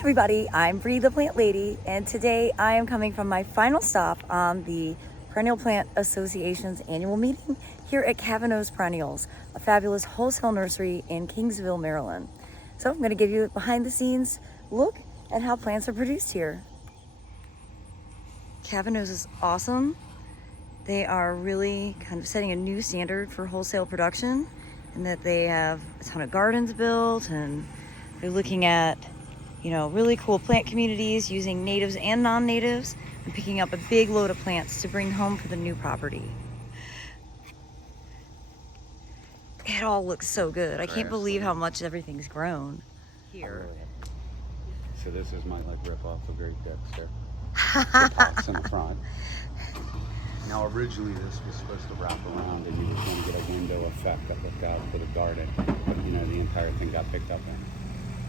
everybody, I'm Bree the Plant Lady, and today I am coming from my final stop on the Perennial Plant Association's annual meeting here at CAVANO'S Perennials, a fabulous wholesale nursery in Kingsville, Maryland. So I'm going to give you a behind the scenes look at how plants are produced here. CAVANO'S is awesome. They are really kind of setting a new standard for wholesale production, and that they have a ton of gardens built, and they're looking at, you know, really cool plant communities using natives and non-natives and picking up a big load of plants to bring home for the new property. It all looks so good. I can't believe how much everything's grown here. So this is my rip off of Great Dexter. The pots in the front. Now originally this was supposed to wrap around and you were going to get a window effect that looked out to the garden, but you know, the entire thing got picked up in.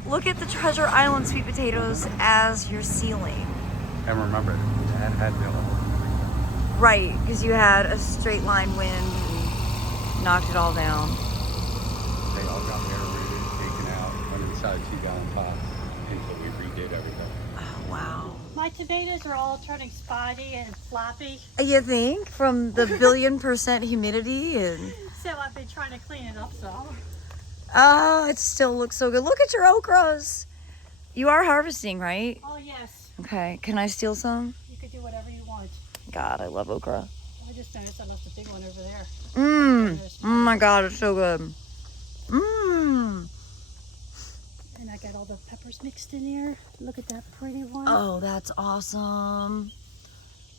Look at the Treasure Island sweet potatoes as your ceiling. And remember, Dad had the Right, because you had a straight line wind and knocked it all down. They all got aerated, taken out, went inside 2-gallon pots until we redid everything. Oh, wow. My tomatoes are all turning spotty and floppy. You think? From the 1,000,000% humidity and... So I've been trying to clean it up some. Oh, it still looks so good. Look at your okras. You are harvesting, right? Oh yes. Okay, can I steal some? You could do whatever you want. God, I love okra. I just noticed I left a big one over there. Oh my God, it's so good. And I got all the peppers mixed in there. Look at that pretty one. Oh, that's awesome.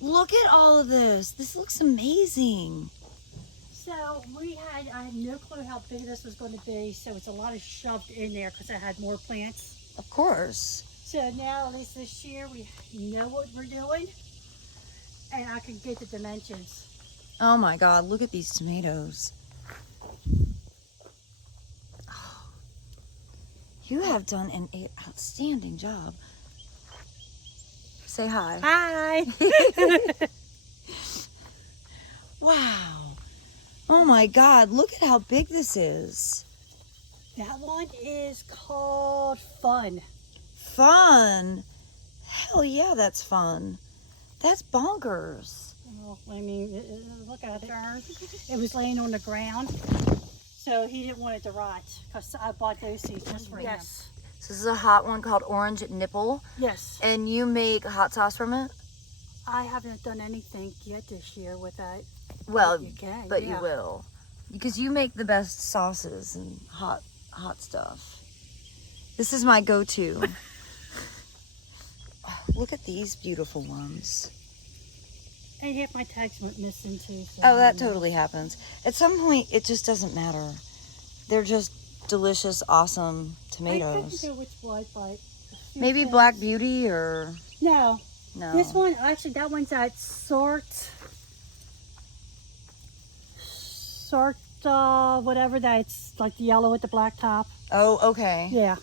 Look at all of this. This looks amazing. So I had no clue how big this was going to be. So it's a lot of shoved in there because I had more plants. Of course. So now at least this year we know what we're doing. And I can get the dimensions. Oh my God, look at these tomatoes. Oh, you have done an outstanding job. Say hi. Hi. Wow. Oh my God, look at how big this is. That one is called Fun. Fun? Hell yeah, that's fun. That's bonkers. Well, I mean, look at it. It was laying on the ground, so he didn't want it to rot because I bought those seeds just for him. So this is a hot one called Orange Nipple. Yes. And you make hot sauce from it? I haven't done anything yet this year with that. Well, you can, but yeah. you will. Because you make the best sauces and hot stuff. This is my go-to. Oh, look at these beautiful ones. And half my tags went missing too. So Oh, that totally happens. At some point, it just doesn't matter. They're just delicious, awesome tomatoes. I couldn't go which one, but Maybe Black Beauty or... No. No. This one, actually, that one's at whatever that's like the yellow with the black top. Oh, okay. Yeah.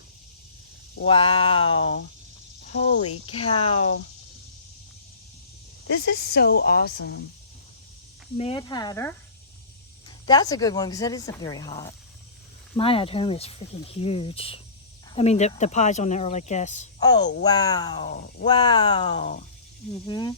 Wow. Holy cow. This is so awesome. Mad Hatter. That's a good one because that isn't very hot. Mine at home is freaking huge. I mean, the pies on there are like this. Oh, wow. Wow. Mm-hmm.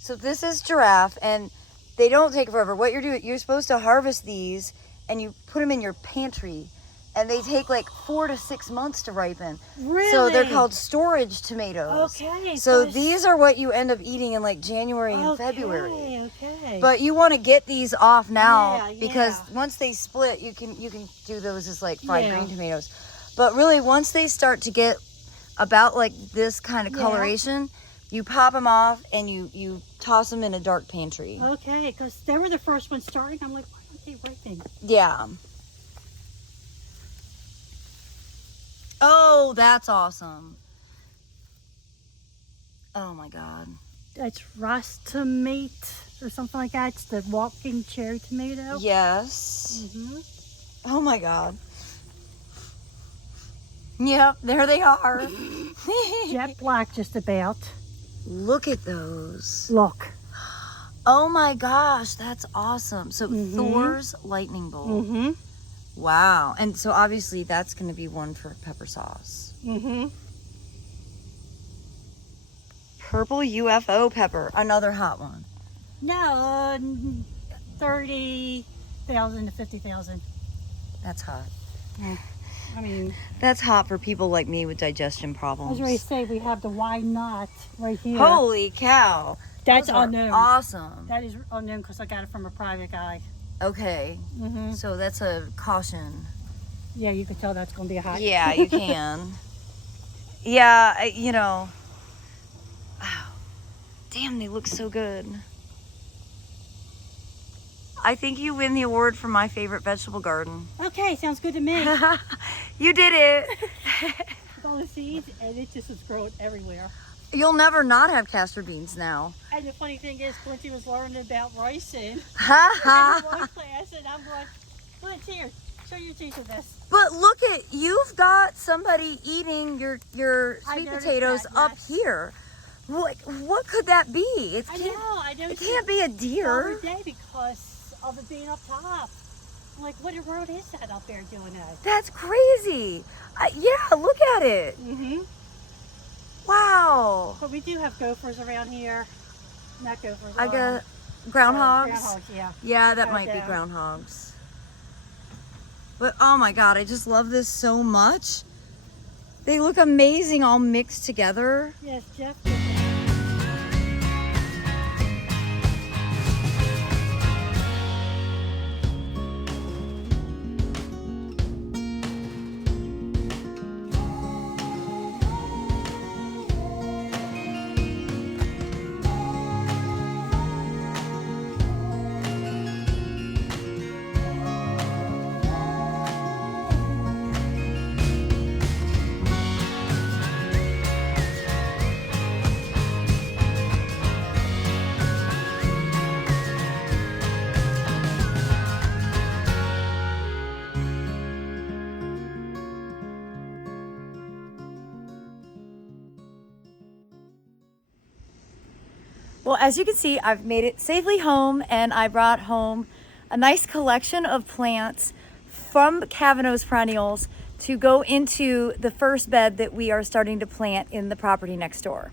So this is Giraffe, and they don't take forever. What you're doing, you're supposed to harvest these, and you put them in your pantry, and they take like 4 to 6 months to ripen. Really? So they're called storage tomatoes. Okay. So these are what you end up eating in like January and February. Okay. But you want to get these off now Yeah, because yeah. once they split, you can do those as like fried green tomatoes. But really, once they start to get about like this kind of coloration, you pop them off and you toss them in a dark pantry. Okay, because they were the first ones starting. I'm like, why aren't they ripening? Yeah. Oh, that's awesome. Oh my God. That's Rastomate or something like that. It's the walking cherry tomato. Yes. Mm-hmm. Oh my God. Yep, there they are. Jet black just about. Look at those. Look. Oh my gosh, that's awesome. So Thor's lightning bolt. Mm-hmm. Wow. And so obviously that's going to be one for pepper sauce. Mm-hmm. Purple UFO pepper, another hot one. No, 30,000 to 50,000. That's hot. I mean, That's hot for people like me with digestion I was problems. ready to say we have the why not right here. Holy cow. That's Those are unknown. awesome. That is unknown because I got it from a private guy. Okay. Mm-hmm. So that's a caution. Yeah, you can tell that's going to be a hot. Yeah, you can. Yeah, you know. Wow. Damn, they look so good. I think you win the award for my favorite vegetable garden. Okay, sounds good to me. You did it. With all the seeds, and it just is growing everywhere. You'll never not have castor beans now. And the funny thing is, Quincy was learning about ricin Ha in ha. the one class, and I'm going, Quincy, here, show your teacher this. But look at, you've got somebody eating your I sweet noticed potatoes that, up yes. here. What could that be? It I can't, know, I know. it can't be a Every deer. day because of it being up top. I'm like, what in the world is that up there doing that? That's crazy. Yeah, look at it. Mm-hmm. Wow. But we do have gophers around here. Not gophers. I got groundhogs. Groundhogs, yeah. Yeah, that might be down. groundhogs. But oh my god, I just love this so much. They look amazing all mixed together. Yes, Jeff. Well, as you can see, I've made it safely home, and I brought home a nice collection of plants from CAVANO'S Perennials to go into the first bed that we are starting to plant in the property next door.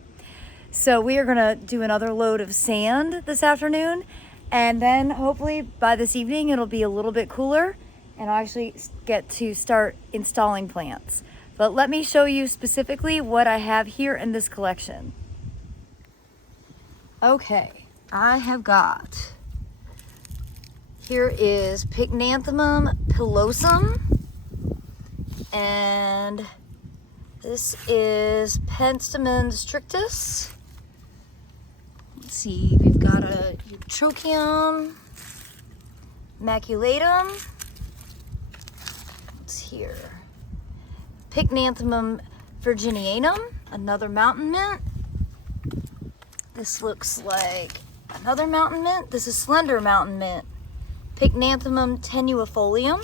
So we are gonna do another load of sand this afternoon, and then hopefully by this evening it'll be a little bit cooler and I'll actually get to start installing plants. But let me show you specifically what I have here in this collection. Okay, I have got, here is Pycnanthemum pilosum, and this is Penstemon strictus. Let's see, we've got a Eutrochium maculatum. What's here? Pycnanthemum virginianum, another mountain mint. This looks like another mountain mint. This is slender mountain mint. Pycnanthemum tenuifolium.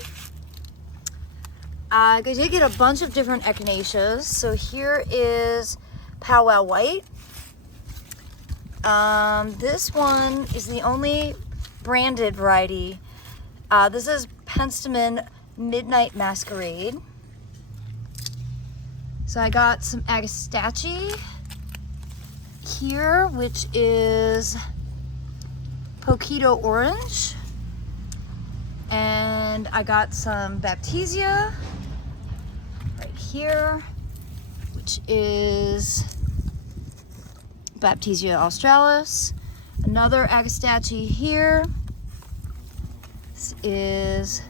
I did get a bunch of different echinaceas. So here is powwow white. This one is the only branded variety. This is Penstemon midnight masquerade. So I got some agastache here, which is Poquito orange, and I got some Baptisia right here, which is Baptisia australis. Another agastache here. This is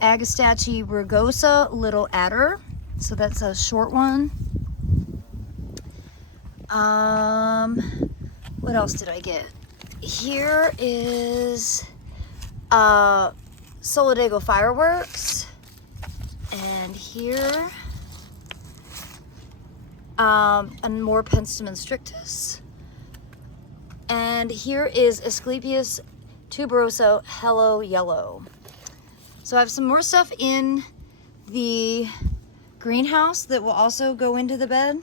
Agastache rugosa little adder, so that's a short one. What else did I get? Here is Solidago fireworks, and here and more Penstemon strictus, and here is Asclepias tuberosa hello yellow. So I have some more stuff in the greenhouse that will also go into the bed,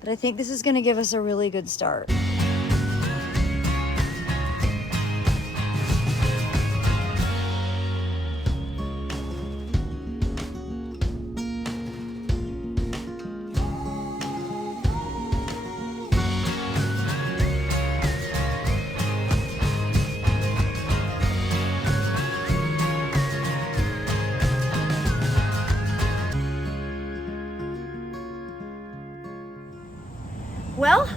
but I think this is going to give us a really good start. Well,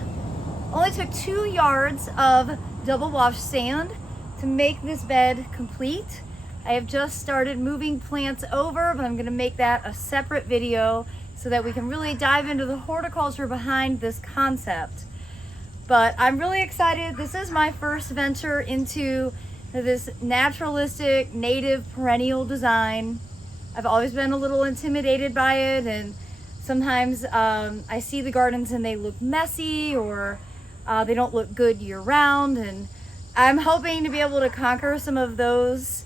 only took 2 yards of double wash sand to make this bed complete. I have just started moving plants over, but I'm gonna make that a separate video so that we can really dive into the horticulture behind this concept. But I'm really excited. This is my first venture into this naturalistic, native, perennial design. I've always been a little intimidated by it, and sometimes I see the gardens and they look messy, or they don't look good year-round, and I'm hoping to be able to conquer some of those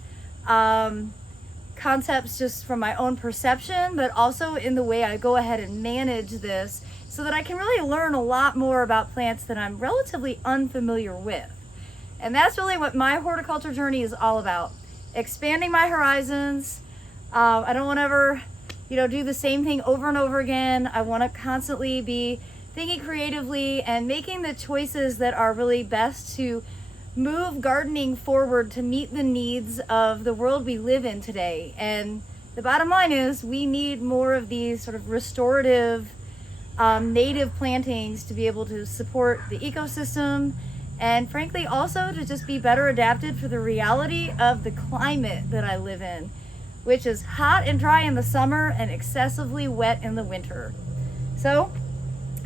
concepts just from my own perception, but also in the way I go ahead and manage this, so that I can really learn a lot more about plants that I'm relatively unfamiliar with. And that's really what my horticulture journey is all about. Expanding my horizons. I don't want to ever, do the same thing over and over again. I want to constantly be thinking creatively and making the choices that are really best to move gardening forward to meet the needs of the world we live in today. And the bottom line is we need more of these sort of restorative, native plantings to be able to support the ecosystem, and frankly also to just be better adapted for the reality of the climate that I live in, which is hot and dry in the summer and excessively wet in the winter. So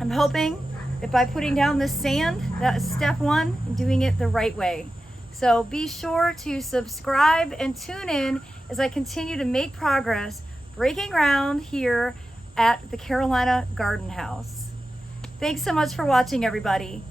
I'm hoping that by putting down this sand, that is step one in doing it the right way. So be sure to subscribe and tune in as I continue to make progress, breaking ground here at the Carolina Garden House. Thanks so much for watching, everybody.